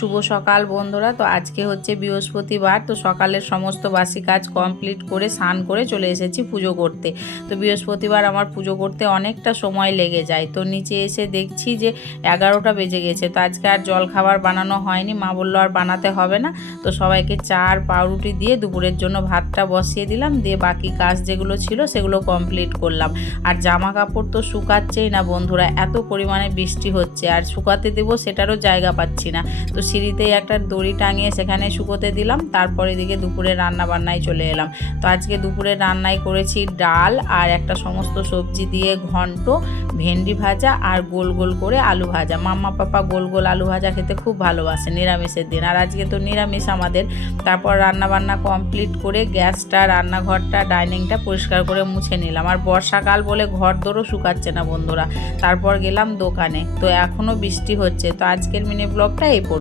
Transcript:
শুভ সকাল বন্ধুরা। তো আজকে হচ্ছে বৃহস্পতিবার, তো সকালের সমস্ত বাসি কাজ কমপ্লিট করে স্নান করে চলে এসেছি পুজো করতে। তো বৃহস্পতিবার আমার পুজো করতে অনেকটা সময় লেগে যায়। তো নিচে এসে দেখছি যে 11টা বেজে গেছে। তো আজকে আর জল খাবার বানানো হয়নি, মা বললো আর বানাতে হবে না। তো সবাইকে চা আর পাউরুটি দিয়ে দুপুরের জন্য ভাতটা বসিয়ে দিলাম, দিয়ে বাকি কাজ যেগুলো ছিল সেগুলো কমপ্লিট করলাম। আর জামা কাপড় তো শুকাচ্ছেই না বন্ধুরা, এত পরিমাণে বৃষ্টি হচ্ছে, আর শুকাতে দেবো সেটারও জায়গা পাচ্ছি না। তো সিঁড়িতেই একটা দড়ি টাঙিয়ে সেখানে শুকোতে দিলাম, তারপর এদিকে দুপুরে রান্না বান্নায় চলে এলাম। তো আজকে দুপুরে রান্নায় করেছি ডাল আর একটা সমস্ত সবজি দিয়ে ঘন্ট, ভেন্ডি ভাজা আর গোল গোল করে আলু ভাজা। মাম্মা পাপা গোল গোল আলু ভাজা খেতে খুব ভালোবাসে নিরামিষের দিন, আর আজকে তো নিরামিষ আমাদের। তারপর রান্না বান্না কমপ্লিট করে গ্যাসটা, রান্নাঘরটা, ডাইনিংটা পরিষ্কার করে মুছে নিলাম। আর বর্ষাকাল বলে ঘর দোরও শুকাচ্ছে না বন্ধুরা। তারপর গেলাম দোকানে। তো এখনও বৃষ্টি হচ্ছে। তো আজকের মিনি ব্লগটা এই